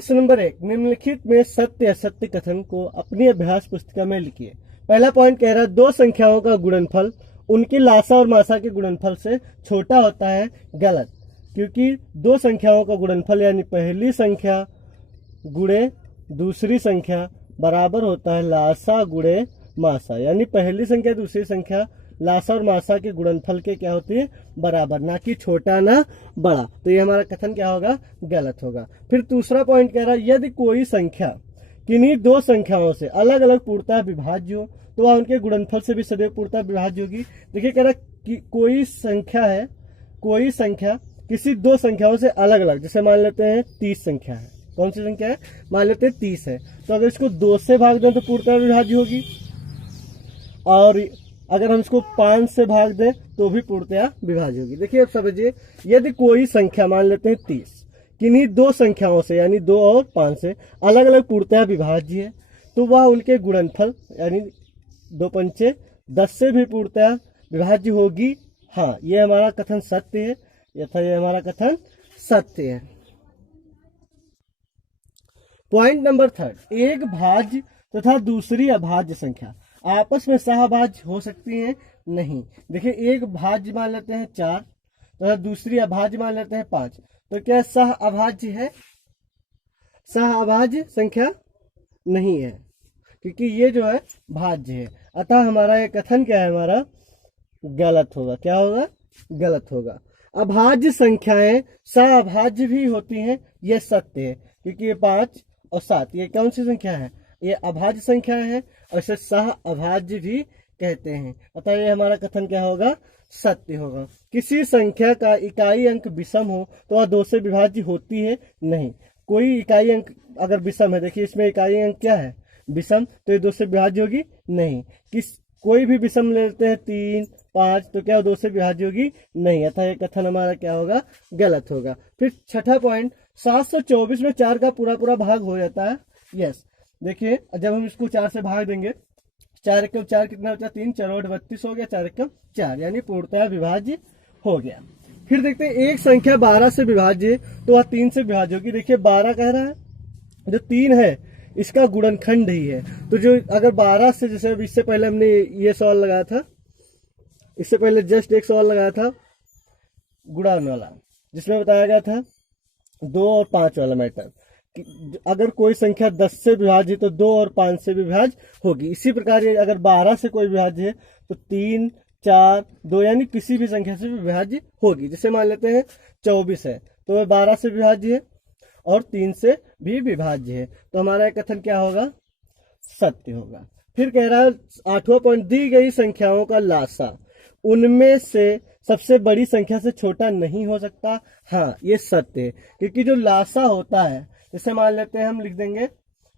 प्रश्न नंबर 1, निम्नलिखित में सत्य असत्य कथन को अपनी अभ्यास पुस्तिका में लिखिए। पहला पॉइंट कह रहा है दो संख्याओं का गुणनफल उनकी लासा और मासा के गुणनफल से छोटा होता है। गलत, क्योंकि दो संख्याओं का गुणनफल यानी पहली संख्या गुणे दूसरी संख्या बराबर होता है लासा गुणे मासा, यानी पहली संख्या दूसरी संख्या लासा और मासा के गुणनफल के क्या होती है, बराबर, ना कि छोटा ना बड़ा। तो ये हमारा कथन क्या होगा, गलत होगा। फिर दूसरा पॉइंट कह रहा है यदि कोई संख्या किन्हीं दो संख्याओं से अलग अलग पूर्णतः विभाज्य हो तो वह उनके गुणनफल से भी सदैव पूर्णतः विभाज्य होगी। देखिए कह रहा कि कोई संख्या है, कोई संख्या किसी दो संख्याओं से अलग अलग, जैसे मान लेते हैं 30 संख्या है, कौन सी संख्या है, मान लेते हैं 30 है, तो अगर इसको 2 से भाग दें तो पूर्णतः विभाज्य होगी, और अगर हम इसको 5 से भाग दें तो भी पूर्णतः विभाज्य होगी। देखिए अब समझिए, यदि कोई संख्या मान लेते हैं 30 किन्हीं दो संख्याओं से यानी 2 और 5 से अलग अलग पूर्णतः विभाज्य है तो वह उनके गुणनफल यानी 2 पंचे 10 से भी पूर्णतः विभाज्य होगी। हाँ, ये हमारा कथन सत्य है, यथा ये हमारा कथन सत्य है। पॉइंट नंबर 3, एक भाज्य तथा दूसरी अभाज्य संख्या आपस में सहभाज्य हो सकती है, नहीं। देखिए एक भाज्य मान लेते हैं 4 तथा दूसरी अभाज्य मान लेते हैं 5, तो क्या सह अभाज्य है, सह अभाज्य संख्या नहीं है, क्योंकि ये जो है भाज्य है। अतः हमारा ये कथन क्या है, हमारा गलत होगा। क्या होगा, गलत होगा। अभाज्य संख्याएं सह अभाज्य भी होती हैं, यह सत्य है, क्योंकि ये 5 और 7 ये कौन सी संख्या है, ये अभाज्य संख्याएं हैं और इसे सह अभाज्य भी कहते हैं। अतः ये हमारा कथन क्या होगा, सत्य होगा। किसी संख्या का इकाई अंक विषम हो तो वह 2 से विभाज्य होती है, नहीं। कोई इकाई अंक अगर विषम है, देखिए इसमें इकाई अंक क्या है, विषम, तो ये 2 से विभाज्य होगी, नहीं। कोई भी विषम लेते हैं 3, 5, तो क्या 2 से विभाज्य होगी, नहीं। अतः ये कथन हमारा क्या होगा, गलत होगा। फिर छठा पॉइंट, 724 में 4 का पूरा पूरा भाग हो जाता है, यस। देखिए जब हम इसको 4 से भाग देंगे, 4 एकम 4 कितना बचा, 3 4 32 हो गया, 4 एकम 4 यानी पूर्णतः विभाज्य हो गया। फिर देखते हैं एक संख्या 12 से विभाज्य तो वह 3 से विभाज्य होगी। देखिए 12 कह रहा है, जो 3 है इसका गुणनखंड ही है, तो जो अगर 12 से, जैसे इससे पहले हमने ये सवाल लगाया था, इससे पहले जस्ट एक सवाल लगाया था गुणन वाला, जिसमें बताया गया था 2 और 5 वाला मैटर, अगर कोई संख्या 10 से विभाज्य तो 2 और 5 से विभाज्य होगी। इसी प्रकार अगर 12 से कोई विभाज्य है तो 3, 4, 2 यानी किसी भी संख्या से विभाज्य होगी। जैसे मान लेते हैं 24 है तो वह 12 से विभाज्य है और 3 से भी विभाज्य है, तो हमारा कथन क्या होगा, सत्य होगा। फिर कह रहा है 8वां पॉइंट, दी गई संख्याओं का लासा उनमें से सबसे बड़ी संख्या से छोटा नहीं हो सकता। हाँ, ये सत्य है, क्योंकि जो लासा होता है, जैसे मान लेते हैं हम लिख देंगे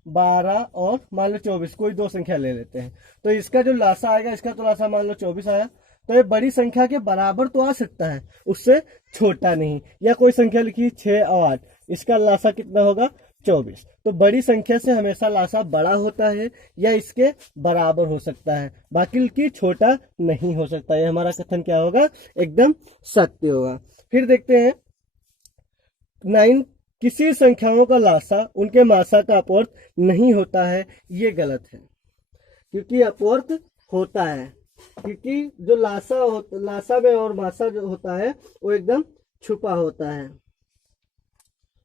12 और मान लो 24, कोई दो संख्या ले लेते हैं, तो इसका जो लासा आएगा, इसका तो लासा मान लो 24 आया, तो ये बड़ी संख्या के बराबर तो आ सकता है, उससे छोटा नहीं। या कोई संख्या लिखी 6 और 8, इसका लासा कितना होगा, 24, तो बड़ी संख्या से हमेशा लासा बड़ा होता है या इसके बराबर हो सकता है, बाकी की छोटा नहीं हो सकता। ये हमारा कथन क्या होगा, एकदम सत्य होगा। फिर देखते हैं 9, किसी संख्याओं का लासा उनके मासा का अपवर्त नहीं होता है, ये गलत है, क्योंकि अपवर्त होता है, क्योंकि जो लासा में और मासा जो होता है वो एकदम छुपा होता है,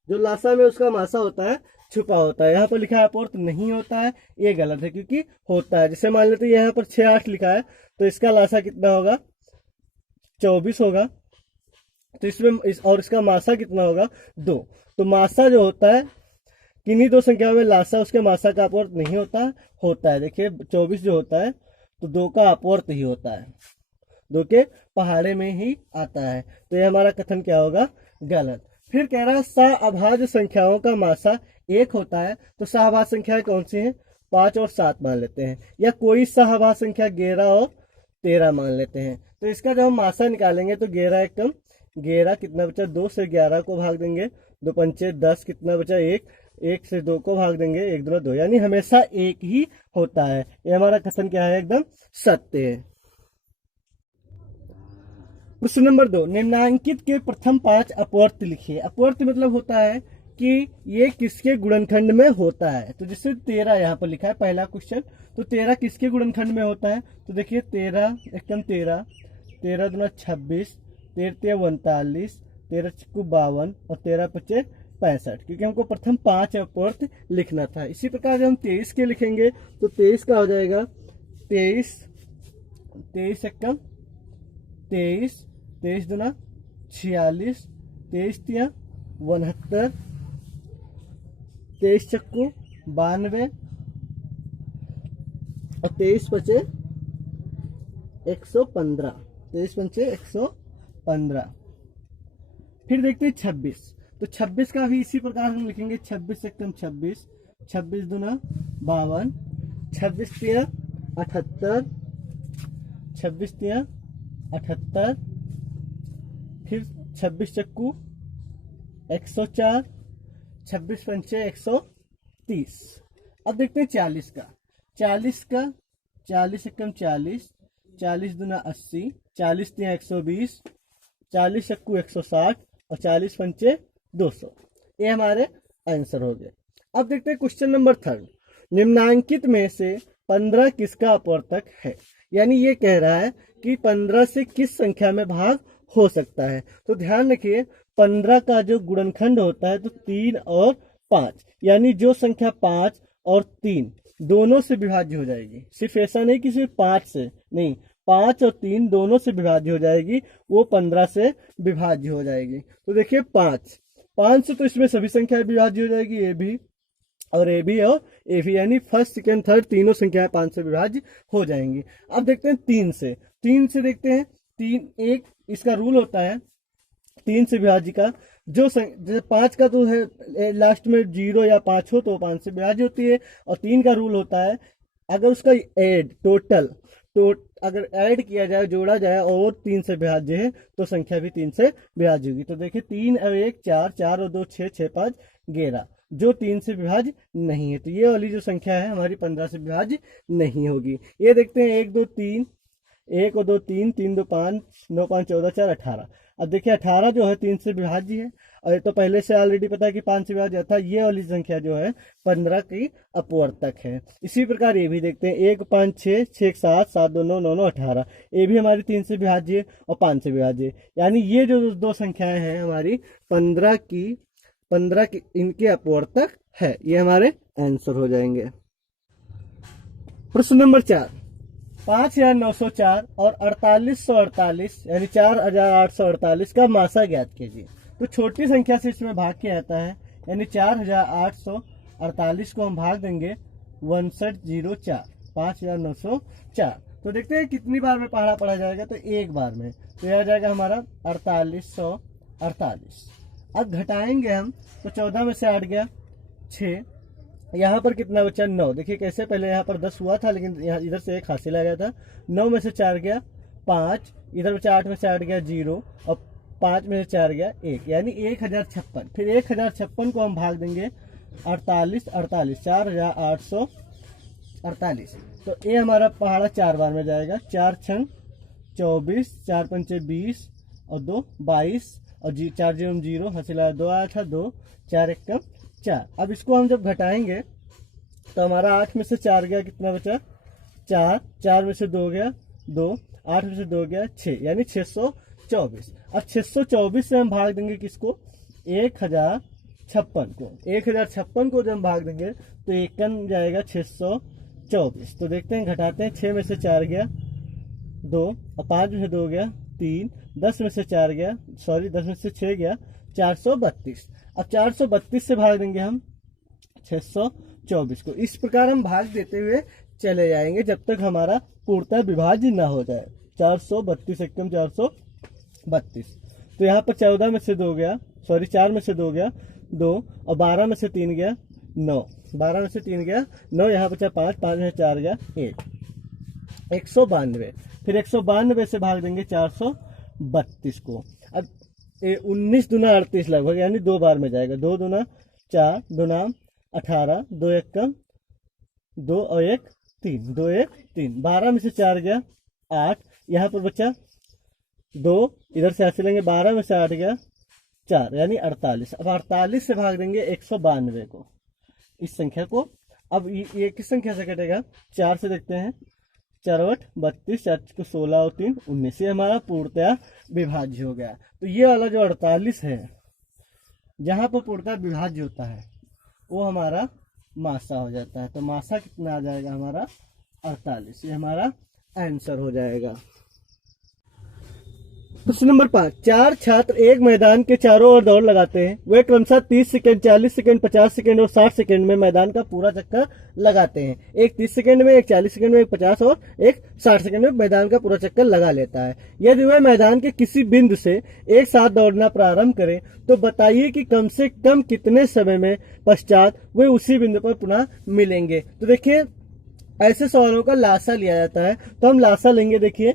जो लासा में उसका मासा होता है छुपा होता है। यहाँ पर लिखा है अपवर्त नहीं होता है, ये गलत है, क्योंकि होता है। जैसे मान लेते हैं यहाँ पर 6, 8 लिखा है, तो इसका लासा कितना होगा, 24 होगा, तो इसमें और इसका मासा कितना होगा, 2। तो मासा जो होता है, किन्हीं दो संख्याओं में लासा उसके मासा का अपवर्त नहीं होता है। देखिए 24 जो होता है तो 2 का अपवर्त ही होता है, 2 के पहाड़े में ही आता है, तो ये हमारा कथन क्या होगा, गलत। फिर कह रहा है सहअभाज्य संख्याओं का मासा 1 होता है, तो सहअभाज्य संख्याएं कौन सी हैं, 5 और 7 मान लेते हैं, या कोई सहअभाज्य संख्या 11 और 13 मान लेते हैं। तो इसका जब हम मासा निकालेंगे तो 11 एकम 11 कितना बचा, 2 से 11 को भाग देंगे, 2 पंचे 10 कितना बचा, 1 से 2 को भाग देंगे, 1 2 2, यानी हमेशा 1 ही होता है। ये हमारा कथन क्या है, एकदम सत्य है। प्रश्न नंबर 2, निम्नांकित के प्रथम 5 अपवर्त लिखिए। अपवर्त मतलब होता है कि ये किसके गुणनखंड में होता है। तो जैसे 13 यहाँ पर लिखा है पहला क्वेश्चन, तो 13 किसके गुणनखंड में होता है। तो देखिए 13 एकदम 13, 13 दूना 26, 13 39, 13 चक्कू 52 और 13 पचे 65, क्योंकि हमको प्रथम 5 अपवर्त लिखना था। इसी प्रकार जब हम 23 के लिखेंगे तो 23 का हो जाएगा 23, 23 एकदम 23, 23 दूना 46, 23 तिया 69, 23 चक्कू 92 और 23 बचे 115, 23 बचे 115। फिर देखते हैं 26, तो 26 का भी इसी प्रकार हम लिखेंगे 26 एकदम 26, 26 दूना 52, 26 तिया 78, 26 तिया 78, फिर 26 चक्कू 104, 26 पंचे 130। अब देखते हैं 40 का, 40 का 40 एकदम 40, 40 दूना 80, 40 तिया 120, 40 चक्कू 160 और 40 पंचे 200। ये हमारे आंसर हो गए। अब देखते हैं क्वेश्चन नंबर 3, निम्नांकित में से 15 किसका अपवर्तक है। यानी ये कह रहा है कि 15 से किस संख्या में भाग हो सकता है। तो ध्यान रखिए 15 का जो गुणनखंड होता है तो 3 और 5, यानी जो संख्या 5 और 3 दोनों से विभाज्य हो जाएगी। सिर्फ ऐसा नहीं कि सिर्फ 5 से नहीं, 5 और 3 दोनों से विभाज्य हो जाएगी, वो 15 से विभाज्य हो जाएगी। तो देखिए 5 से तो इसमें सभी संख्याएं विभाज्य हो जाएगी, ए भी और ए भी और ए भी, यानी फर्स्ट सेकेंड थर्ड तीनों संख्याएं 5 से विभाज्य हो जाएंगी। अब देखते हैं 3 से, 3 से देखते हैं 3 एक इसका रूल होता है 3 से विभाज्य का, जो 5 का तो है लास्ट में 0 या 5 हो तो 5 से विभाज्य होती है, और 3 का रूल होता है अगर उसका ऐड अगर ऐड किया जाए, जोड़ा जाए और 3 से विभाज्य है तो संख्या भी 3 से विभाज्य होगी। तो देखिए 3 और 1 4, 4 और 2 6, 6 5 11, जो 3 से विभाज्य नहीं है। तो ये वाली जो संख्या है हमारी 15 से विभाज्य नहीं होगी। ये देखते हैं 1 2 3, 1 और 2 3, 3 2 5, 9 5 14 4 18। अब देखिए 18 जो है 3 से विभाज्य है, और ये तो पहले से ऑलरेडी पता है कि 5 से विभाज्य था। ये वाली संख्या जो है 15 की अपवर्तक है। इसी प्रकार ये भी देखते हैं 1 5 6, 6 7, 7 2 9, 9 9 18, ये भी हमारी 3 से विभाज्य और 5 से विभाज्य, यानी ये जो दो संख्याएं हैं हमारी 15 की इनके अपवर्तक है। ये हमारे आंसर हो जाएंगे। प्रश्न नंबर 4, 5904 और 4848 यानी 4848 का मासा ज्ञात कीजिए। तो छोटी संख्या से इसमें भाग किया जाता है, यानी 4848 को हम भाग देंगे 5904, 5904। तो देखते हैं कितनी बार में पहाड़ा पढ़ा जाएगा। तो एक बार में, तो यह आ जाएगा हमारा 4848। अब घटाएंगे हम, तो 14 में से 8 गया 6, यहाँ पर कितना बचा 9। देखिए कैसे, पहले यहाँ पर 10 हुआ था लेकिन यहाँ इधर से 1 हासिल आ गया था। 9 में से 4 गया 5, इधर बचा 8 में से 8 गया 0 और 5 में से 4 गया 1, यानी 1056। फिर 1056 को हम भाग देंगे 48 48, तो ये हमारा पहाड़ा 4 बार में जाएगा। 4 छंग 24, 4 पंचे 20 और 2 22 और 4 0 हासिल आया 2 आया था 2, 4 1 4। अब इसको हम जब घटाएंगे तो हमारा 8 में से 4 गया, कितना बचा 4, 4 में से 2 गया 2, 8 में से 2 गया 6, यानी 624। अब 624 से हम भाग देंगे किसको, 1056 को। 1056 को जब हम भाग देंगे तो एकन जाएगा 624। तो देखते हैं, घटाते हैं। 6 में से 4 गया 2 और 5 में से 2 गया 3, 10 में से 4 गया 10 में से 6 गया 432। अब 432 से भाग देंगे हम 624 को। इस प्रकार हम भाग देते हुए चले जाएंगे जब तक हमारा पूर्णतः विभाज्य ना हो जाए। 432 एकदम 432। तो यहाँ पर 14 में से 2 गया, 4 में से 2 गया 2 और 12 में से 3 गया 9, 12 में से 3 गया 9, यहाँ बचा 5, 5 में से 4 गया 1, 192। फिर 192 से भाग देंगे 432 को। अब 19 दूना 38 लगभग, यानी 2 बार में जाएगा। 2 दूना 4, 2 नाम 18, 2 1 कम 2 और 1 3, 2 1 3। 12 में से 4 गया 8, यहाँ पर बचा 2, इधर से ऐसे लेंगे 12 में से 8 गया 4 यानी 48। अब 48 से भाग देंगे 192 को, इस संख्या को। अब ये किस संख्या से कटेगा? 4 से देखते हैं, 4 8 32, 4 को 16 और 3 19, ये हमारा पूर्णतया विभाज्य हो गया। तो ये वाला जो 48 है, जहाँ पर पूर्णतः विभाज्य होता है, वो हमारा मासा हो जाता है। तो मासा कितना आ जाएगा हमारा? 48। ये हमारा आंसर हो जाएगा। प्रश्न नंबर 5, 4 छात्र एक मैदान के चारों ओर दौड़ लगाते हैं। वे क्रमशः 30 सेकंड, 40 सेकंड, 50 सेकंड और 60 सेकंड में मैदान का पूरा चक्कर लगाते हैं। एक 30 सेकंड में, एक 40 सेकंड में, एक 50 और एक 60 सेकंड में मैदान का पूरा चक्कर लगा लेता है। यदि वह मैदान के किसी बिंदु से एक साथ दौड़ना प्रारंभ करें तो बताइए कि कम से कम कितने समय में पश्चात वे उसी बिंदु पर पुनः मिलेंगे। तो देखिए, ऐसे सवालों का लासा लिया जाता है। तो हम लासा लेंगे, देखिए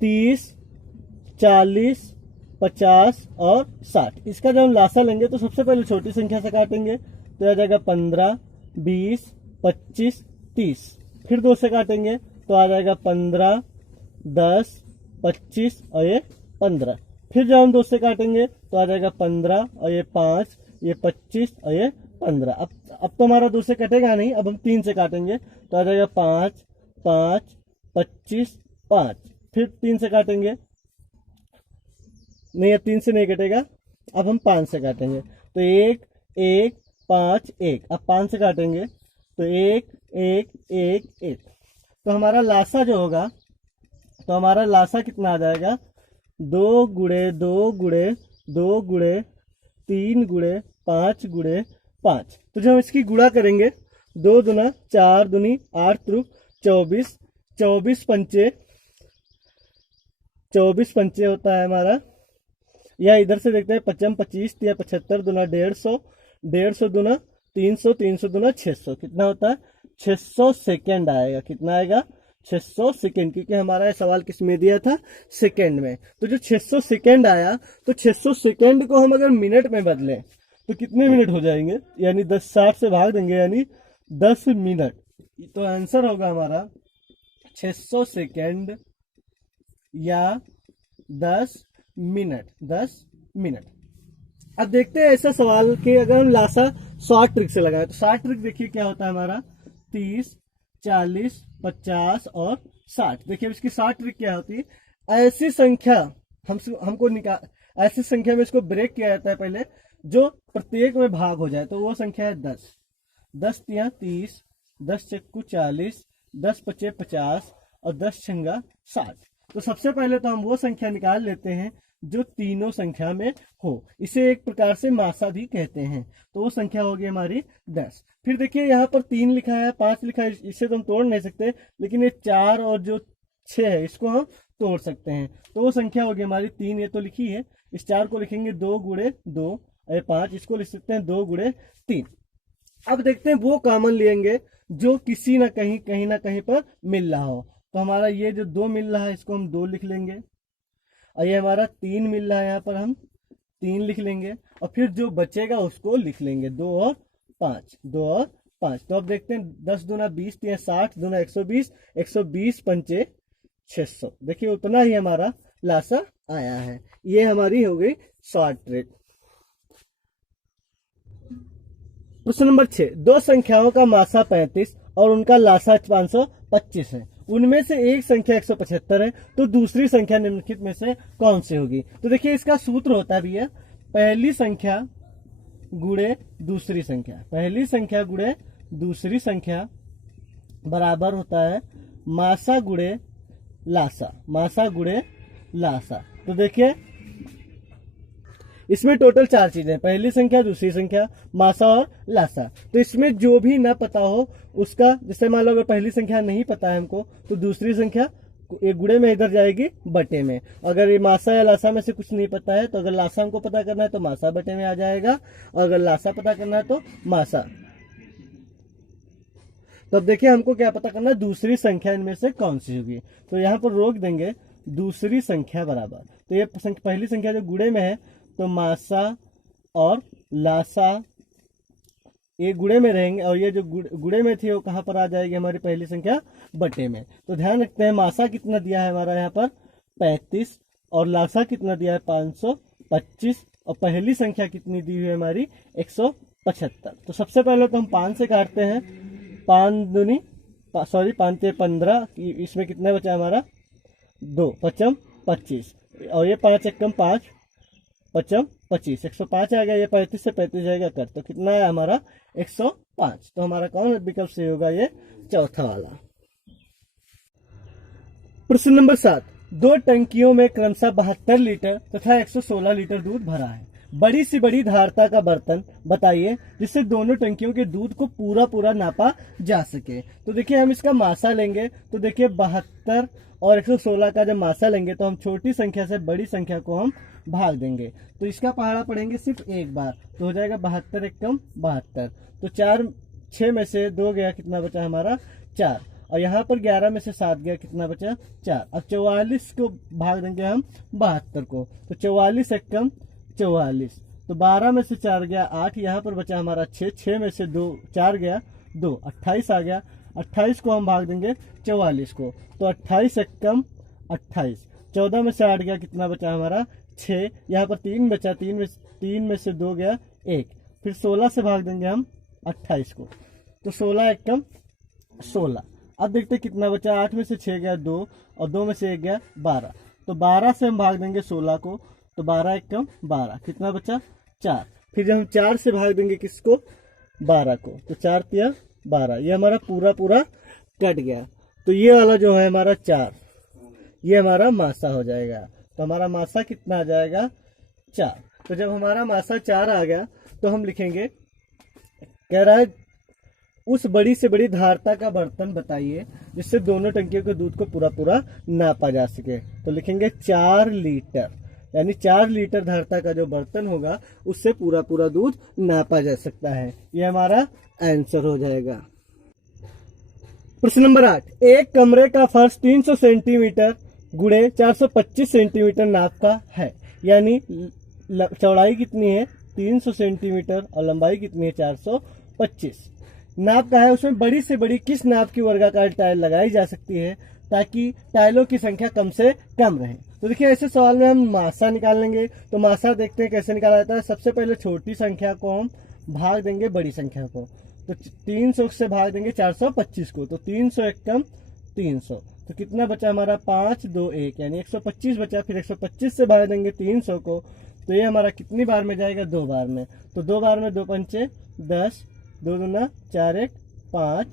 30, 40, 50 और 60। इसका जब हम लासा लेंगे तो सबसे पहले छोटी संख्या से काटेंगे, तो आ जाएगा 15, 20, 25, 30। फिर 2 से काटेंगे तो आ जाएगा 15, 10, 25 और ये 15। फिर जब हम 2 से काटेंगे तो आ जाएगा 15 और ये 5, ये 25 और ये 15। अब तो हमारा 2 से कटेगा नहीं, अब हम 3 से काटेंगे तो आ जाएगा 5, 5, 25, 5। फिर 3 से काटेंगे, नहीं, अब 3 से नहीं कटेगा, अब हम 5 से काटेंगे तो 1, 1, 5, 1। अब 5 से काटेंगे तो 1, 1, 1, 1। तो हमारा लासा जो होगा, तो हमारा लासा कितना आ जाएगा? 2 गुणे 2 गुणे 2 गुणे 3 गुणे 5 गुणे 5। तो जब हम इसकी गुणा करेंगे, 2 दूना 4 दूनी 8 त्रिक 24, 24 पंचे 24 पंचे होता है हमारा। या इधर से देखते हैं, 55 25 या 75 दूना 150, 150 दूना 300, 300 दूना 600। कितना होता है? 600 सेकेंड आएगा। कितना आएगा? 600 सेकेंड, क्योंकि हमारा ये सवाल किस में दिया था? सेकेंड में। तो जो 600 सेकेंड आया, तो 600 सेकेंड को हम अगर मिनट में बदलें तो कितने मिनट हो जाएंगे? यानी 10 60 से भाग देंगे, यानी 10 मिनट। तो आंसर होगा हमारा 600 सेकेंड या 10 मिनट। 10 मिनट। अब देखते हैं ऐसा सवाल कि अगर हम लासा शॉर्ट ट्रिक से लगाए तो शॉर्ट ट्रिक देखिए क्या होता है हमारा? 30, 40, 50 और 60। देखिए इसकी शॉर्ट ट्रिक क्या होती है? ऐसी संख्या हमको ऐसी संख्या में इसको ब्रेक किया जाता है पहले, जो प्रत्येक में भाग हो जाए। तो वो संख्या है 10। 10 तिया 30, 10 चक्कू 40, 10 पचे 50 और 10 छंगा 60। तो सबसे पहले तो हम वो संख्या निकाल लेते हैं जो तीनों संख्या में हो। इसे एक प्रकार से मासा भी कहते हैं। तो वो संख्या होगी हमारी 10। फिर देखिए यहाँ पर 3 लिखा है, 5 लिखा है, इसे तो हम तोड़ नहीं सकते, लेकिन ये 4 और जो 6 है इसको हम तोड़ सकते हैं। तो वो संख्या होगी हमारी 3। ये तो लिखी है, इस 4 को लिखेंगे 2 गुणे 2, 5, इसको लिख सकते हैं 2 गुणे 3। अब देखते हैं वो कॉमन लेंगे जो किसी ना कहीं पर मिल रहा हो। तो हमारा ये जो 2 मिल रहा है इसको हम 2 लिख लेंगे, और ये हमारा 3 मिल रहा है, यहाँ पर हम 3 लिख लेंगे, और फिर जो बचेगा उसको लिख लेंगे 2 और 5, 2 और 5। तो अब देखते हैं 10 दूना 20, 3 60 दूना 120, 120 पंचे 600। देखिए उतना ही हमारा लासा आया है। ये हमारी हो गई शॉर्ट ट्रिक। प्रश्न नंबर 6, 2 संख्याओं का मासा 35 और उनका लासा 525 है। उनमें से एक संख्या 175 है, तो दूसरी संख्या निम्नलिखित में से कौन सी होगी? तो देखिए इसका सूत्र होता है भैया, पहली संख्या गुणे दूसरी संख्या। पहली संख्या गुणे दूसरी संख्या बराबर होता है मासा गुणे लासा। मासा गुणे लासा। तो देखिए इसमें टोटल 4 चीजें, पहली संख्या, दूसरी संख्या, मासा और लासा। तो इसमें जो भी ना पता हो उसका, जैसे मान लो अगर पहली संख्या नहीं पता है हमको, तो दूसरी संख्या एक गुणे में इधर जाएगी बटे में। अगर ये मासा या लासा में से कुछ नहीं पता है, तो अगर लासा हमको पता करना है तो मासा बटे में आ जाएगा, और अगर लासा पता करना है तो मासा। तो अब देखिए हमको क्या पता करना है? दूसरी संख्या इनमें से कौन सी होगी। तो यहाँ पर रोक देंगे दूसरी संख्या बराबर। तो ये पहली संख्या जो गुणे में है, तो मासा और लासा ये गुणे में रहेंगे, और ये जो गुणे में थी वो कहाँ पर आ जाएगी? हमारी पहली संख्या बटे में। तो ध्यान रखते हैं मासा कितना दिया है हमारा यहाँ पर 35, और लासा कितना दिया है 525, और पहली संख्या कितनी दी हुई है हमारी 175। तो सबसे पहले तो हम 5 से काटते हैं। 5 से 15, इसमें कितना बचा हमारा 2, 5 25, और ये 5 एकम 5, 5 25, 105 आ गया। ये 35 से 35 जाएगा कट, तो कितना है हमारा 105। तो हमारा कौन विकल्प सही होगा, ये चौथा वाला। प्रश्न नंबर 7, 2 टंकियों में क्रमशः 72 लीटर तथा 116 लीटर दूध भरा है। बड़ी सी बड़ी धारता का बर्तन बताइए जिससे दोनों टंकियों के दूध को पूरा पूरा नापा जा सके। तो देखिए हम इसका मासा लेंगे, तो देखिए 72 और 116 का जब मासा लेंगे तो हम छोटी संख्या से बड़ी संख्या को हम भाग देंगे। तो इसका पहाड़ा पड़ेंगे सिर्फ एक बार, तो हो जाएगा 72 एकम 72। तो 6 में से 2 गया, कितना बचा हमारा 4, और यहाँ पर 11 में से 7 गया, कितना बचा 4। अब 44 को भाग देंगे हम 72 को, तो 44 एकम 44, तो 12 में से 4 गया 8, यहाँ पर बचा हमारा 6 में से 4 गया 2, 28 आ गया। 28 को हम भाग देंगे 44 को, तो 28 एकम 28, 14 में से 8 गया, कितना बचा हमारा 6, यहाँ पर 3 बचा, 3 में से 2 गया 1, फिर 16 से भाग देंगे हम 28 को, तो 16 एकम 16। अब देखते कितना बचा, 8 में से 6 गया 2, और 2 में से 1 गया 12, तो 12 से हम भाग देंगे 16 को, तो 12 एकम 12, कितना बचा 4। फिर जब हम 4 से भाग देंगे किसको, 12 को, तो 4 तिया 12, ये हमारा पूरा पूरा कट गया। तो ये वाला जो है हमारा 4, ये हमारा मासा हो जाएगा। तो हमारा मासा कितना आ जाएगा 4। तो जब हमारा मासा 4 आ गया तो हम लिखेंगे, कह रहा है उस बड़ी से बड़ी धारता का बर्तन बताइए जिससे दोनों टंकियों के दूध को पूरा पूरा नापा जा सके। तो लिखेंगे 4 लीटर, यानी 4 लीटर धारता का जो बर्तन होगा उससे पूरा पूरा दूध नापा जा सकता है। ये हमारा आंसर हो जाएगा। प्रश्न नंबर 8, एक कमरे का फर्श 300 सेंटीमीटर गुणे 425 सेंटीमीटर नाप का है, यानी चौड़ाई कितनी है 300 सेंटीमीटर और लंबाई कितनी है 425 नाप का है। उसमें बड़ी से बड़ी किस नाप की वर्गाकार टाइल लगाई जा सकती है ताकि टाइलों की संख्या कम से कम रहे। तो देखिए ऐसे सवाल में हम मासा निकाल लेंगे। तो मासा देखते हैं कैसे निकाला जाता है। सबसे पहले छोटी संख्या को हम भाग देंगे बड़ी संख्या को, तो 300 से भाग देंगे 425 को, तो 300 एकम 300, तो कितना बचा हमारा 5 2 1, यानी 125 बचा। फिर 125 से भाग देंगे 300 को, तो ये हमारा कितनी बार में जाएगा 2 बार में, तो 2 बार में 2 पंचे 10, 2 दूना 4 1 5,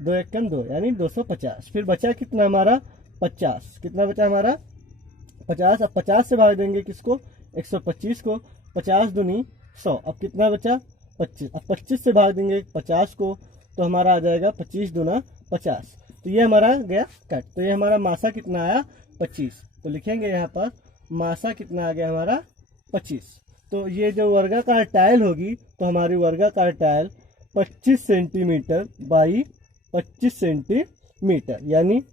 2 एकम 2, यानी 250। फिर बचा कितना हमारा 50, कितना बचा हमारा 50। अब 50 से भाग देंगे किसको 125 को, 50 दूनी 100, अब कितना बचा 25। अब 25 से भाग देंगे 50 को, तो हमारा आ जाएगा 25 दूना 50, तो ये हमारा गया कट। तो ये हमारा मासा कितना आया 25, तो लिखेंगे यहाँ पर मासा कितना आ गया हमारा 25। तो ये जो वर्गाकार टाइल होगी तो हमारी वर्गाकार टाइल 25 सेंटीमीटर बाई 25 सेंटीमीटर, यानी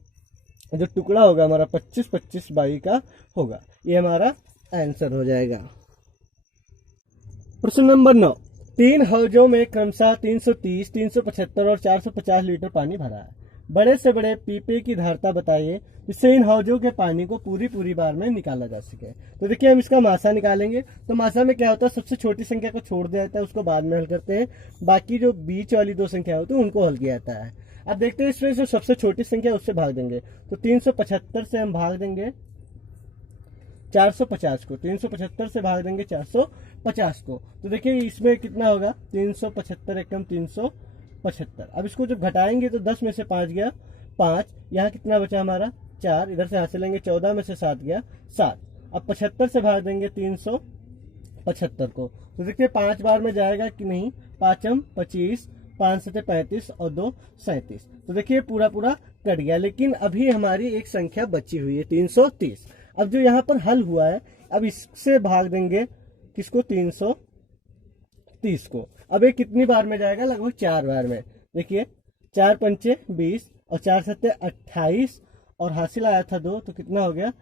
जो टुकड़ा होगा हमारा 25-25 बाई का होगा। ये हमारा आंसर हो जाएगा। प्रश्न नंबर 9, 3 हौजों में क्रमशः 330, 375 और 450 लीटर पानी भरा है। बड़े से बड़े पीपे की धारता बताइए जिससे इन हौजों के पानी को पूरी बार में निकाला जा सके। तो देखिए हम इसका मासा निकालेंगे। तो मासा में क्या होता है, सबसे छोटी संख्या को छोड़ दिया जाता है, उसको बाद में हल करते हैं। बाकी जो बीच वाली 2 संख्या होती है उनको हल किया जाता है। अब देखते हैं इसमें जो सबसे छोटी संख्या उससे भाग देंगे। तो 375 से हम भाग देंगे 450 को, 375 से भाग देंगे 450 को, तो देखिए इसमें कितना होगा 375 एकम 375। अब इसको जब घटाएंगे तो 10 में से 5 गया 5, यहाँ कितना बचा हमारा 4, इधर से हासिल लेंगे 14 में से 7 गया 7। अब 75 से भाग देंगे 375 को, तो देखिए 5 बार में जाएगा कि नहीं, 5 25, 5 7 35 और 2 37। तो देखिए पूरा कट गया, लेकिन अभी हमारी एक संख्या बची हुई है 330। अब जो यहाँ पर हल हुआ है, अब इससे भाग देंगे किसको 330 को। अब ये कितनी बार में जाएगा, लगभग 4 बार में। देखिए 4 पंचे 20 और 4 सत्ते 28 और हासिल आया था 2, तो कितना हो गया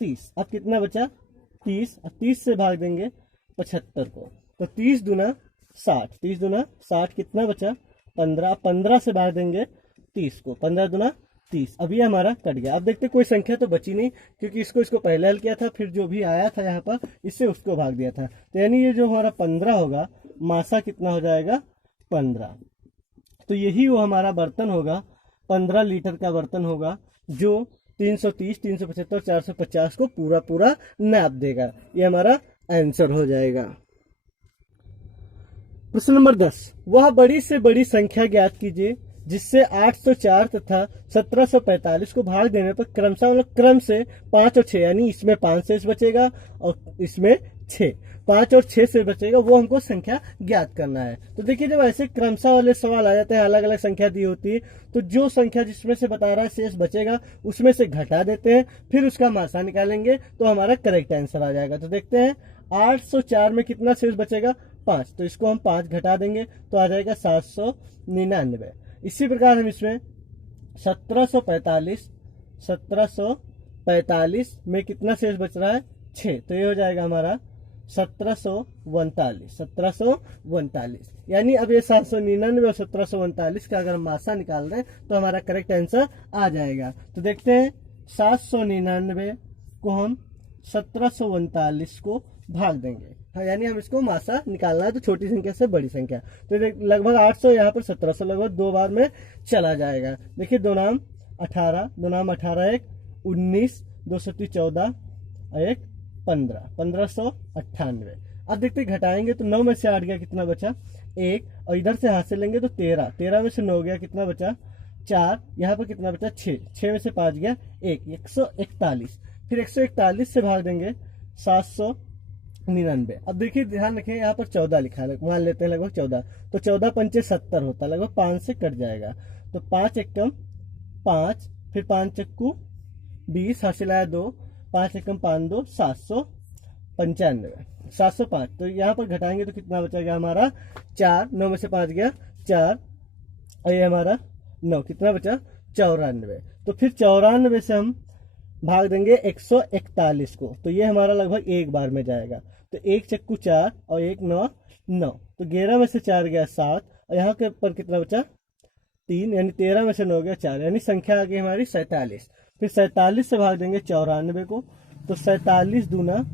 30। अब कितना बचा 30, अब 30 से भाग देंगे 75 को, तो 30 दूना 60, 30 दूना 60, कितना बचा 15। 15 से भाग देंगे 30 को, 15 दूना 30। अब ये हमारा कट गया। अब देखते कोई संख्या तो बची नहीं, क्योंकि इसको पहले हल किया था, फिर जो भी आया था यहाँ पर इससे उसको भाग दिया था। तो यानी ये जो हमारा 15 होगा, मासा कितना हो जाएगा 15। तो यही वो हमारा बर्तन होगा, 15 लीटर का बर्तन होगा, जो 330, 375, 450 को पूरा पूरा नाप देगा। ये हमारा आंसर हो जाएगा। प्रश्न नंबर 10, वह बड़ी से बड़ी संख्या ज्ञात कीजिए जिससे 804 तथा 1745 को भाग देने पर क्रमशः, मतलब क्रम से 5 और 6, यानी इसमें 5 शेष बचेगा और इसमें 6, 5 और 6 से बचेगा, वो हमको संख्या ज्ञात करना है। तो देखिए जब ऐसे क्रमशः वाले सवाल आ जाते हैं, अलग अलग संख्या दी होती है, तो जो संख्या जिसमें से बता रहा है शेष बचेगा उसमें से घटा देते हैं, फिर उसका मासा निकालेंगे तो हमारा करेक्ट आंसर आ जाएगा। तो देखते हैं 804 में कितना शेष बचेगा 5, तो इसको हम 5 घटा देंगे तो आ जाएगा 799। इसी प्रकार हम इसमें 1745 में कितना शेष बच रहा है 6, तो ये हो जाएगा हमारा 1749। यानी अब ये 799 और 1749 का अगर मासा निकाल रहे हैं तो हमारा करेक्ट आंसर आ जाएगा। तो देखते हैं 799 को हम 1749 को भाग देंगे, हाँ, यानी हम इसको मासा निकालना है, तो छोटी संख्या से बड़ी संख्या। तो लगभग 800, यहाँ पर 1700, लगभग 2 बार में चला जाएगा। देखिए 2 नाम 18, 2 नाम 18, 1 19, 2 सती 14 और 1 15, 1598। अब देखते घटाएंगे तो 9 में से 8 गया, कितना बचा 1, और इधर से हाथ से लेंगे तो 13, 13 में से 9 गया, कितना बचा 4, यहाँ पर कितना बचा 6, 6 में से 5 गया 1, 141। फिर 141 से भाग देंगे 799। अब देखिए ध्यान रखें, यहाँ पर 14 लिखा है, मान लेते हैं लगभग 14, तो 14 पंचे 70 होता है, लगभग 5 से कट जाएगा, तो 5 एकम 5, फिर 5 चक्कू 20, हासिल आया 2, 5 एकम 5 2, 795, 705। तो यहाँ पर घटाएंगे तो कितना बचेगा हमारा 4, 9 में से 5 गया 4, और ये हमारा 9, कितना बचा 94। तो फिर 94 से हम भाग देंगे 141 को, तो ये हमारा लगभग 1 बार में जाएगा, तो 1 चक्कू 4 और 1 9 9, तो 11 में से 4 गया 7, और यहाँ के ऊपर कितना बचा 3, यानी 13 में से 9 गया 4, यानी संख्या आ गई हमारी 47। फिर 47 से भाग देंगे 94 को, तो 47 दूना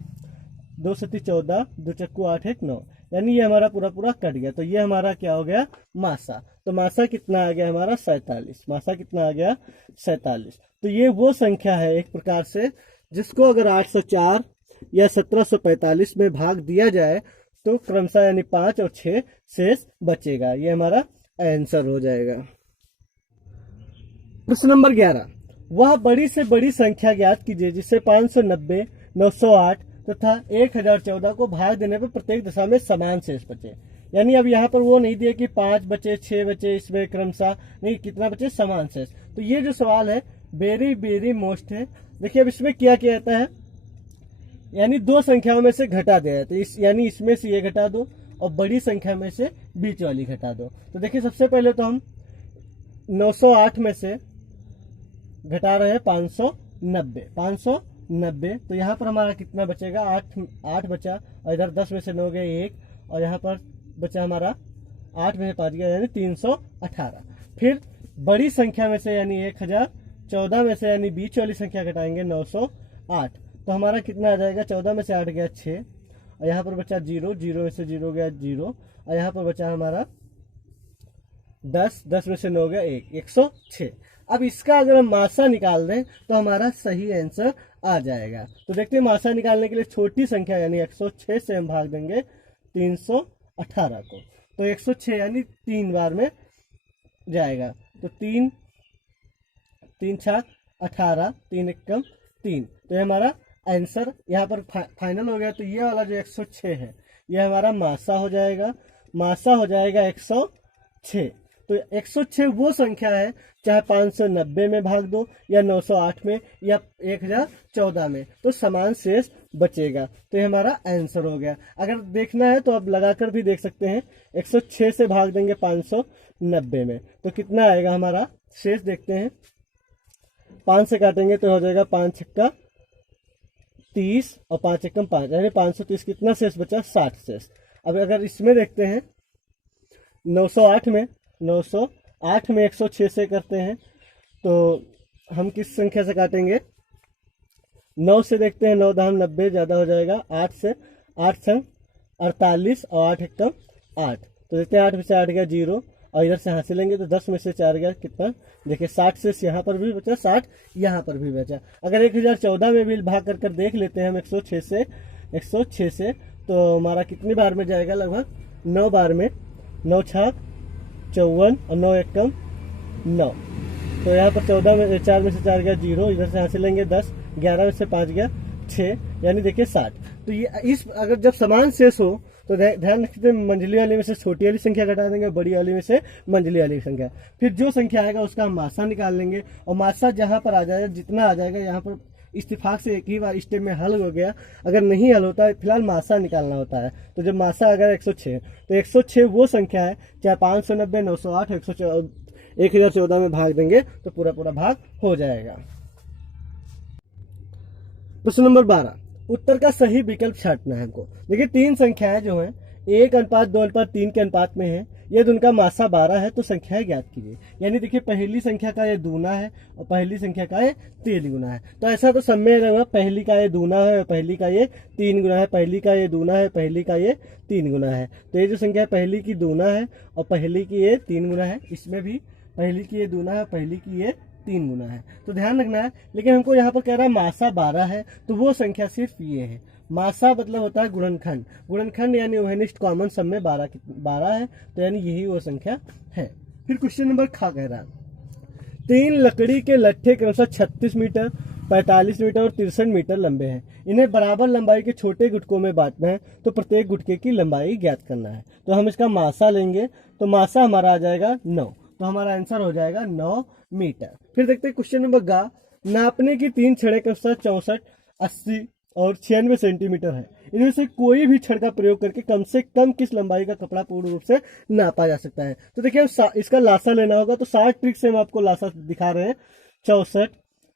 2 सती 14, 2 चक्कू 8 1 9, यानी ये हमारा पूरा पूरा कट गया। तो ये हमारा क्या हो गया मासा। तो मासा कितना आ गया हमारा 47, मासा कितना आ गया 47। तो ये वो संख्या है एक प्रकार से जिसको अगर 804 या 1745 में भाग दिया जाए तो क्रमशः यानी 5 और 6 शेष बचेगा। ये हमारा आंसर हो जाएगा। प्रश्न नंबर 11, वह बड़ी से बड़ी संख्या ज्ञात कीजिए जिससे 590, 908 तथा 1014 को भाग देने पर प्रत्येक दशा में समान शेष बचे। यानी अब यहाँ पर वो नहीं दिया कि 5 बचे 6 बचे, इसमें क्रमशः नहीं, कितना बचे समान शेष। तो ये जो सवाल है वेरी वेरी मोस्ट है। देखिए अब इसमें क्या किया जाता है, यानी 2 संख्याओं में से घटा दिया जाता है, यानी इसमें से ये घटा दो और बड़ी संख्या में से बीच वाली घटा दो। तो देखिए सबसे पहले तो हम 908 में से घटा रहे हैं 590, तो यहाँ पर हमारा कितना बचेगा 8 बचा, और इधर 10 में से 9 गए 1, और यहाँ पर बचा हमारा 8 में से 5 गया, यानी 318। फिर बड़ी संख्या में से यानी 1014 में से यानी बीच वाली संख्या घटाएंगे 908, तो हमारा कितना आ जाएगा 14 में से 8 गया 6, और यहाँ पर बचा 0, 0 में से 0 गया 0, और यहाँ पर बचा हमारा 10, 10 में से 9 गया 1, 106। अब इसका अगर हम मासा निकाल दें तो हमारा सही आंसर आ जाएगा। तो देखते हैं मासा निकालने के लिए छोटी संख्या यानी 106 से हम भाग देंगे 318 को, तो 106 यानी 3 बार में जाएगा, तो 3 3 छाक 18, 3 एकम 3, तो ये हमारा आंसर यहाँ पर फाइनल हो गया। तो ये वाला जो 106 है ये हमारा मासा हो जाएगा, मासा हो जाएगा 106। तो 106 वो संख्या है चाहे 590 में भाग दो या 908 में या 1014 में, तो समान शेष बचेगा। तो ये हमारा आंसर हो गया। अगर देखना है तो आप लगाकर भी देख सकते हैं, 106 से भाग देंगे 590 में तो कितना आएगा हमारा शेष, देखते हैं 5 से काटेंगे तो हो जाएगा 5 छक्का 30 और 5 एकम 5, यानी 530। कितना शेष बचा 60 शेष। अब अगर इसमें देखते हैं 908 में 106 से करते हैं तो हम किस संख्या से काटेंगे? 9 से देखते हैं, 9 दाम 90 ज़्यादा हो जाएगा। 8 से, 8 संग 48 और 8 एकम 8, तो देखते हैं 8 में से 8 गया 0 और इधर से हासिल लेंगे तो 10 में से 4 गया कितना? देखिए 60 से यहाँ पर भी बचा, 60 यहाँ पर भी बचा। अगर 1014 में भी भाग कर देख लेते हैं हम 106 से, तो हमारा कितनी बार में जाएगा? लगभग 9 बार में। 9 छाक 54 और 9 एकम 9, तो यहाँ पर 14 में 4 में से 4 गया 0, इधर से हासिल लेंगे 10, 11 में से 5 गया 6, यानी देखिए 60। तो ये इस अगर जब समान शेष हो तो ध्यान रखते, मंझली वाले में से छोटी वाली संख्या घटा देंगे, बड़ी वाली में से मंझली वाली संख्या। फिर जो संख्या आएगा उसका हम मासा निकाल लेंगे, और मासा जहाँ पर आ जाएगा, जितना आ जाएगा, यहाँ पर इत्तेफाक से एक ही बार स्टेप में हल हो गया। अगर नहीं हल होता है, फिलहाल मासा निकालना होता है। तो जब मासा अगर 106, तो 106 वो संख्या है, चाहे 590, 908, 1014 में भाग देंगे तो पूरा भाग हो जाएगा। प्रश्न नंबर 12, उत्तर का सही विकल्प छांटना है हमको। देखिए 3 संख्याएं जो हैं 1:2:3 के अनुपात में है, यदि उनका मासा 12 है तो संख्याएं ज्ञात कीजिए। यानी देखिए पहली संख्या का ये दूना है और पहली संख्या का ये 3 गुना है। तो ऐसा तो सब में रहेगा, पहली का ये दूना है और पहली का ये 3 गुना है, पहली का ये दूना है, पहली का ये 3 गुना है। तो ये जो संख्या पहली की दूना है और पहली की ये 3 गुना है, इसमें भी पहली की ये दूना है, पहली की ये 3 गुना है। तो ध्यान रखना है। लेकिन हमको यहाँ पर कह रहा है मासा 12 है, तो वो संख्या सिर्फ ये है। मासा मतलब होता है गुणनखंड, गुणनखंड यानी ओहेनिस्ट कॉमन सब में 12 है, तो यानी यही वो संख्या है। फिर क्वेश्चन नंबर खा कह रहा है 3 लकड़ी के लट्ठे क्रमशः 36 मीटर, 45 मीटर और 63 मीटर लंबे हैं। इन्हें बराबर लंबाई के छोटे गुटकों में बांटना है, तो प्रत्येक गुटके की लंबाई ज्ञात करना है। तो हम इसका मासा लेंगे, तो मासा हमारा आ जाएगा 9, तो हमारा आंसर हो जाएगा 9 मीटर। फिर देखते हैं क्वेश्चन नंबर गा, नापने की 3 छड़ें क्रमशः 64, 80 और 96 सेंटीमीटर है। इनमें से कोई भी छड़ का प्रयोग करके कम से कम किस लंबाई का कपड़ा पूर्ण रूप से नापा जा सकता है? तो देखिए इसका लासा लेना होगा, तो 60 ट्रिक से हम आपको लासा दिखा रहे हैं, 64,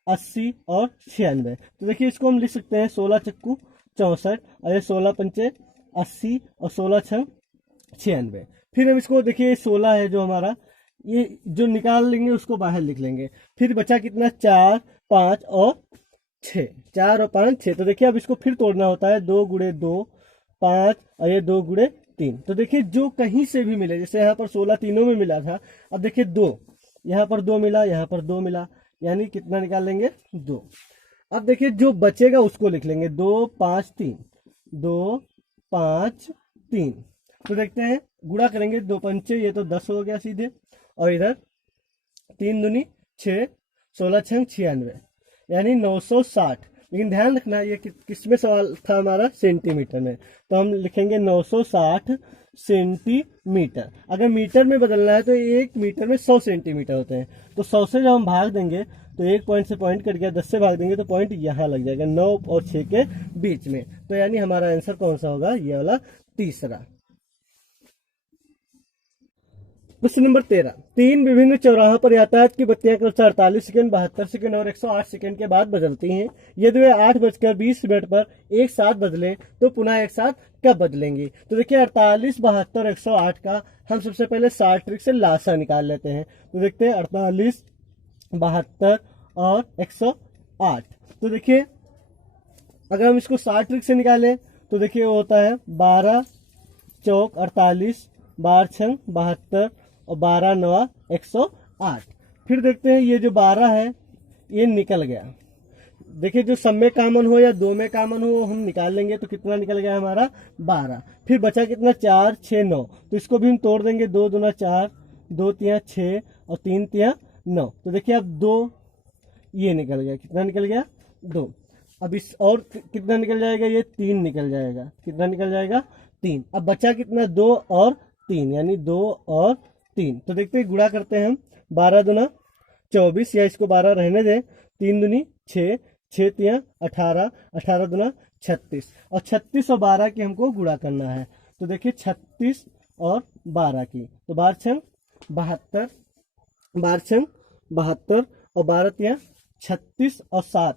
80 और 96। तो देखिए इसको हम लिख सकते हैं 16 चक्कू 64 और ये 16 पंचे 80 और 16 छः 96। फिर हम इसको देखिए 16 है जो हमारा, ये जो निकाल लेंगे उसको बाहर लिख लेंगे। फिर बचा कितना? 4, 5 और 6, 4 और 5 6। तो देखिए अब इसको फिर तोड़ना होता है, 2 गुणे 2 5 और ये 2 गुणे 3। तो देखिए जो कहीं से भी मिले, जैसे यहाँ पर 16 तीनों में मिला था, अब देखिए 2 यहाँ पर 2 मिला, यहाँ पर 2 मिला, यानी कितना निकाल लेंगे? 2। अब देखिए जो बचेगा उसको लिख लेंगे 2 5 3, 2 5 3। तो देखते हैं गुणा करेंगे, 2 पंचे ये तो 10 हो गया सीधे, और इधर 3 दूनी 6, 16 छंग 96, यानी 960। लेकिन ध्यान रखना ये किस में सवाल था हमारा? सेंटीमीटर में। तो हम लिखेंगे 960 सेंटीमीटर। अगर मीटर में बदलना है तो 1 मीटर में 100 सेंटीमीटर होते हैं। तो 100 से जब हम भाग देंगे तो एक पॉइंट से पॉइंट कट गया, 10 से भाग देंगे तो पॉइंट यहाँ लग जाएगा, 9 और 6 के बीच में। तो यानी हमारा आंसर कौन सा होगा? ये वाला तीसरा। प्रश्न नंबर 13, 3 विभिन्न चौराहों पर यातायात की बत्तियां क्रमशः 48 सेकंड, 72 सेकंड और 108 सेकंड के बाद बदलती हैं। यदि वे 8:20 पर एक साथ बदले तो पुनः एक साथ कब बदलेंगी? तो देखिए 48, 72, 108 का हम सबसे पहले 60 ट्रिक से लासा निकाल लेते हैं। तो देखते हैं 48, 72 और 108। तो देखिए अगर हम इसको 60 ट्रिक से निकालें तो देखिए वो होता है 12 चौक 48, 12 छंग 72 और 12 9 108। फिर देखते हैं ये जो 12 है ये निकल गया। देखिए जो सब में कॉमन हो या 2 में कॉमन हो वो हम निकाल लेंगे, तो कितना निकल गया हमारा? 12। फिर बचा कितना? 4 6 9। तो इसको भी हम तोड़ देंगे, 2 दूना 4, 2 तिया 6 और 3 तिया 9। तो देखिए अब 2 ये निकल गया, कितना निकल गया? 2। अब इस और कितना निकल जाएगा? ये 3 निकल जाएगा। कितना निकल जाएगा? 3। अब बचा कितना? 2 और 3, यानी 2 और 3। तो देखते हैं गुणा करते हैं हम, 12 दूना 24, या इसको 12 रहने दें, 3 दूनी 6, 6 तिया 18, 18 दूना 36 और 36 और 12 की हमको गुणा करना है। तो देखिए 36 और 12 की, तो 12 छंग 72, 12 छंग 72 और 12 तिया 36 और 7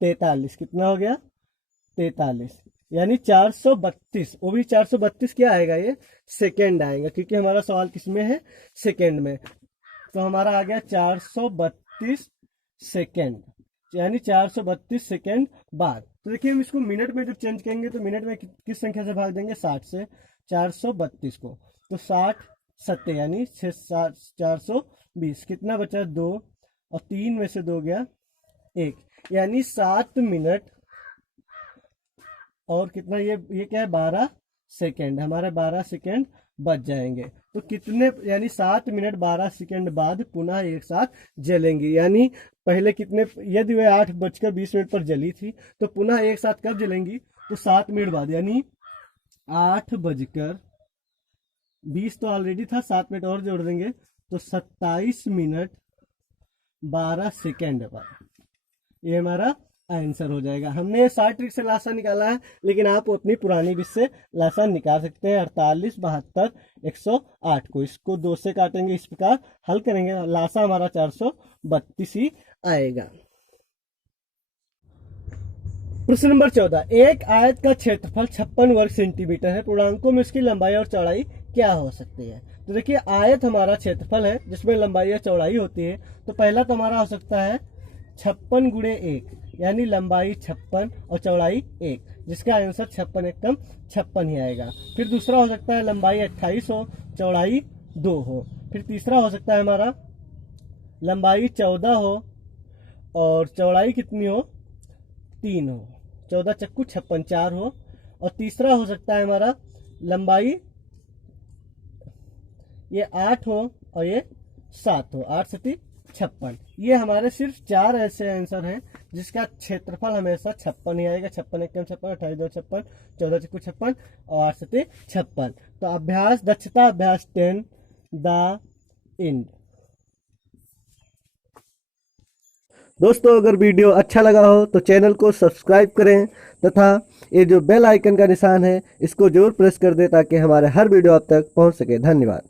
43। कितना हो गया? 43, यानी 432। वो भी 432 क्या आएगा? ये सेकेंड आएगा, क्योंकि हमारा सवाल किस में है? सेकेंड में। तो हमारा आ गया 432 सेकेंड, यानी 432 सेकेंड बाद। तो देखिए हम इसको मिनट में जब चेंज करेंगे तो मिनट में किस संख्या से भाग देंगे, 60 से 432 को। तो 60 सत्ते यानी 420, कितना बचा 2, और 3 में से 2 गया 1, यानी 7 मिनट और कितना, ये क्या है 12 सेकेंड, हमारे 12 सेकेंड बच जाएंगे। तो कितने, यानी 7 मिनट 12 सेकेंड बाद पुनः एक साथ जलेंगी। यानी पहले कितने, यदि वह 8:20 पर जली थी तो पुनः एक साथ कब जलेंगी, तो 7 मिनट बाद, यानी 8:20 तो ऑलरेडी था, 7 मिनट और जोड़ देंगे तो 27 मिनट 12 सेकेंड बाद ये हमारा आंसर हो जाएगा। हमने 60 ट्रिक से लासा निकाला है, लेकिन आप अपनी पुरानी विधि से लासा निकाल सकते हैं। 48, 72, 108 को इसको 2 से काटेंगे, इस प्रकार हल करेंगे, लासा हमारा 432 ही आएगा। प्रश्न नंबर 14, एक आयत का क्षेत्रफल 56 वर्ग सेंटीमीटर है, पूर्णांकों में इसकी लंबाई और चौड़ाई क्या हो सकती है। तो देखिए आयत हमारा क्षेत्रफल है जिसमें लंबाई और चौड़ाई होती है। तो पहला तो हमारा हो सकता है 56 गुणे 1, यानी लंबाई 56 और चौड़ाई 1, जिसका आंसर 56 एकम 56 ही आएगा। फिर दूसरा हो सकता है लंबाई 28 हो, चौड़ाई 2 हो। फिर तीसरा हो सकता है हमारा लंबाई 14 हो और चौड़ाई कितनी हो, 3 हो। 14 चक्कू 56, 4 हो। और तीसरा हो सकता है हमारा लंबाई ये 8 हो और ये 7 हो, 8 7 56। ये हमारे सिर्फ 4 ऐसे आंसर हैं जिसका क्षेत्रफल हमेशा 56 ही आएगा। 56 एकम 56, 28 2 56, 14 चक्कू 56 और 8 7 56। तो अभ्यास दक्षता अभ्यास 10 द एंड। दोस्तों अगर वीडियो अच्छा लगा हो तो चैनल को सब्सक्राइब करें तथा ये जो बेल आइकन का निशान है इसको जरूर प्रेस कर दें ताकि हमारे हर वीडियो आप तक पहुंच सके। धन्यवाद।